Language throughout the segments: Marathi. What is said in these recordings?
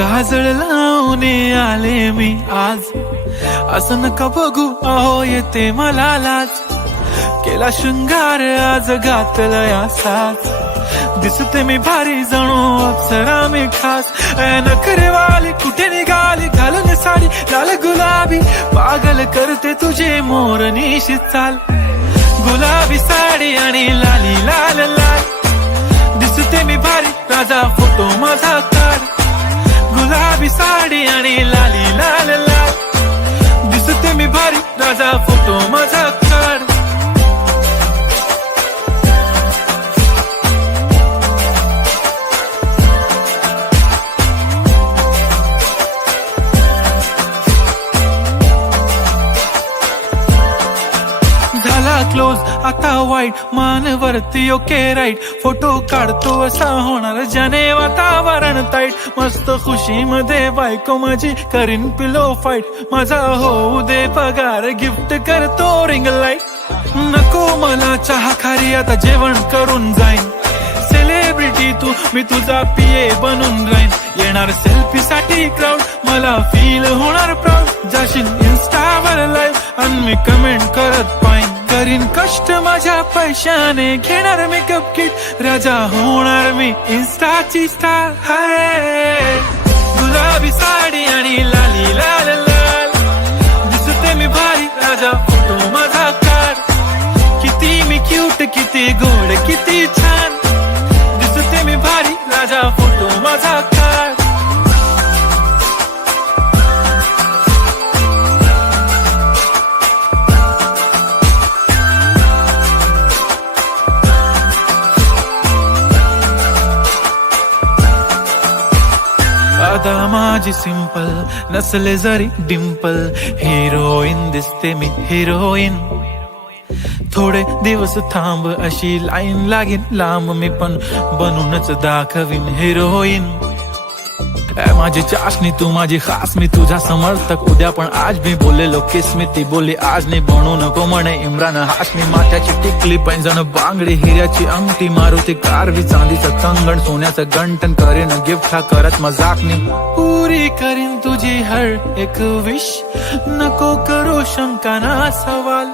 काजळ लावून आले मी आज, असं नका बघू अहो येते मला लाज. केला शृंगार आज घातला साज, दिसते मी भारी जणू अप्सरा मी खास. नखरेवाली कुठे निघाली घालून साडी लाल गुलाबी, पागल करते तुझे मोरनीशी चाल. गुलाबी साडी आणि लाली लाल लाल, दिसते मी भारी राजा फोटो माझा काढ. गुलाबी साडी आणि लाली लाल लाल, दिसते मी भारी राजा फोटो माझा काढ. झाला क्लोज आता वाईट, मानवरती ओके राईट. फोटो काढतो असा होणार ज्याने वातावरण ताईट. मस्त खुशी मध्ये बायको माझी करीन पिलो फाईट. माझा होऊ दे पगार गिफ्ट करतो रिंग लाईट. नको मला चहा खारी आता जेवण करून जाईन. सेलिब्रिटी तू मी तुझा पिये बनून राहीन. येणार सेल्फी साठी क्राऊड मला फील होणार प्राऊड. जाशील इन्स्टावर लाईव्ह आणि मी कमेंट करत पाईन. करीन कष्ट माझ्या पैशाने घेणार मेकअप किट. राजा होणार मी इन्स्टाची स्टार. हाय गुलाबी साडी आणि लाली लाल लाल, दिसते मी भारी राजा फोटो माझा काढ. किती मी क्यूट किती गोड किती छान, दिसते मी भारी राजा फोटो माझा काढ. आता माझी सिंपल नसले जरी डिंपल, हिरोईन दिसते मी हिरोईन. थोडे दिवस थांब अशी लाईन लागेल लांब, मी पण बनूनच दाखवीन हिरोईन. माझी चाशनी तू माझी खास, मी तुझा समर्थक उद्या पण आज मी बोलेलो किस मी. ती बोली आज नाही बनू नको म्हणे इम्रान हाशमी. माथ्याची टिकली पैंजण बांगडी हिऱ्याची अंगठी, मारुती कारवी चांदीचं कंगण सोन्याचं गंटन. करीन गिफ्ट हा करत मजाकनी, पुरी करीन तुझी हर एक विश. नको करू शंका ना सवाल.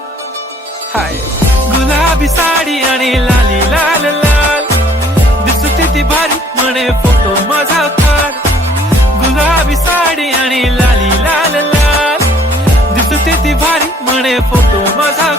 हाय गुलाबी साडी आणि लाली लाल लाल, दिसते ती भारी म्हणे फोटो माझा काढ. गुलाबी साडी आणि लाली लाल लाल, दिसते ती भारी म्हणे फोटो माझा